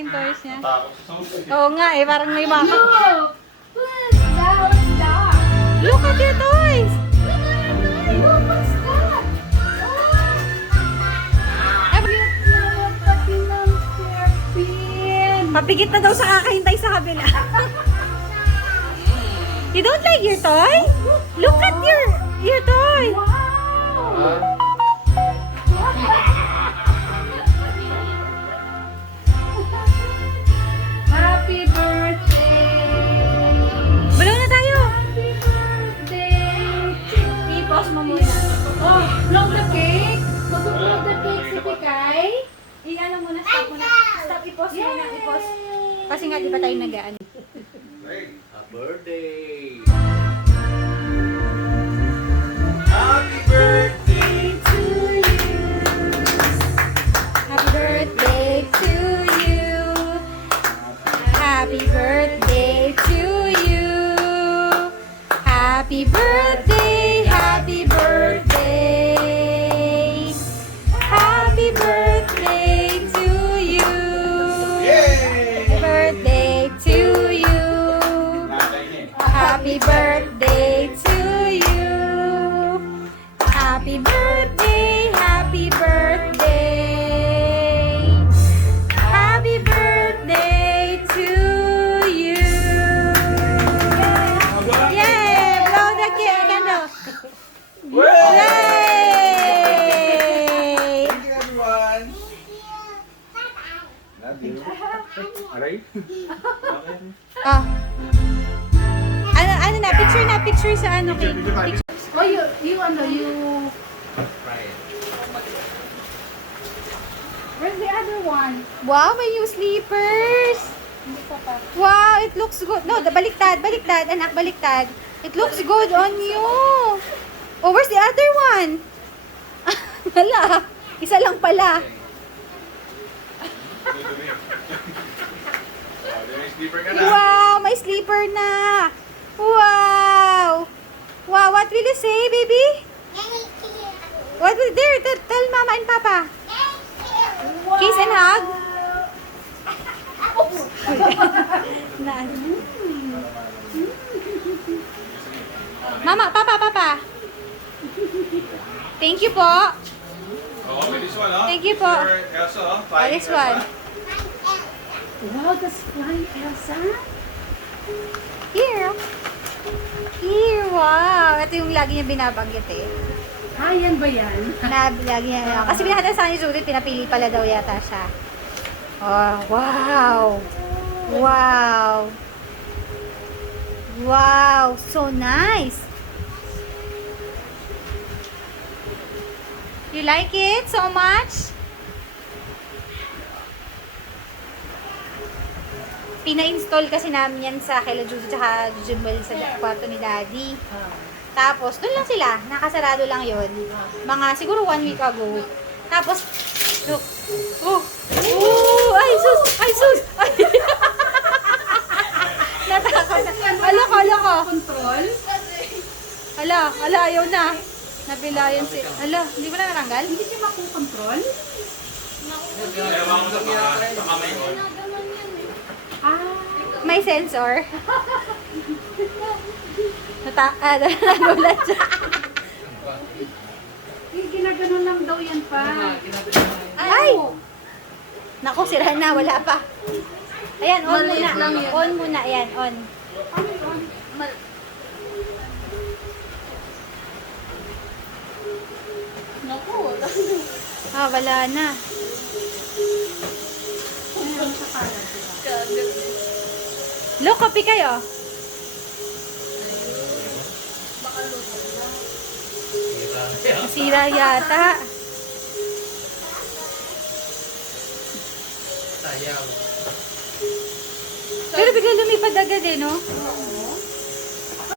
yung toys niya. Natakot sa susi. Oo nga eh, parang may maka. Look! What's that? What's that? Look at your toys! Look, what's that? Oh! Cute naman pati ng hairpin. Mapigit na daw sa kakahintay sa kabila. You don't like your toy? Look at your toy! Wow! Happy birthday! Bulaw na tayo! Happy birthday to I-pause mo muna. Oh, blow the cake! Mag-blow the cake si Pikay. I-ano muna, stop muna. Stop, i-pause muna, i-pause. Kasi nga, di ba tayo nag-ano? Happy birthday! Happy birthday To you. Happy birthday to you. Happy birthday to you. Happy birthday, happy birthday. Happy birthday to you. Yay! Happy birthday to you. Happy birthday to you. Happy birthday, happy birthday. Happy birthday to you. Yay! Blow the candle. Yay! Thank you, everyone. Love you. Aray? Okay. Oh. Ano na, picture sa ano cake. Picture. Oh, you Where's the other one? Wow, may new slippers. Wow, it looks good. No, baliktad, anak, baliktad. It looks good on you. Oh, where's the other one? Wala. Isa lang pala. May sleeper ka na. Wow, may slipper na. Wow. Wow, what will you say, baby? What will there? Tell mama and papa. Kiss and hug. Na. Mama, papa. Thank you po. Oh, may this one, huh? Thank you po. For Elsa, huh? Oh, this one. Wow, that's flying Elsa. Here. Wow. Ito yung lagi niya binabanggit eh. Yan ba yan? Lagi niya. Kasi binata sa ni Judith, pinapili pala daw yata siya. Oh, wow. Wow. Wow. So nice. You like it so much? Pina-install kasi namin yan sa kila Judith at Jumel sa kwarto ni Daddy. Tapos, doon lang sila. Nakasarado lang yon. Mga siguro 1 week ago. Tapos, look. Oh! Oh! Ay, sus! Ay, sus! Ay! Natakot na. Hala ko. Control? Hala, ayaw na. Nabilayan si... Hala, hindi mo na natanggal? Hindi siya makukontrol? Ewan ko sa kamay ko. May sensor. Nagulat siya. Ginaganon lang daw yan pa. Ay! Naku, sira na. Wala pa. Ayan, on muna. On muna. Ayan, on. Naku, Wala na. Look, copy kayo. Sira yata. Pero bigla lumipad agad eh, no?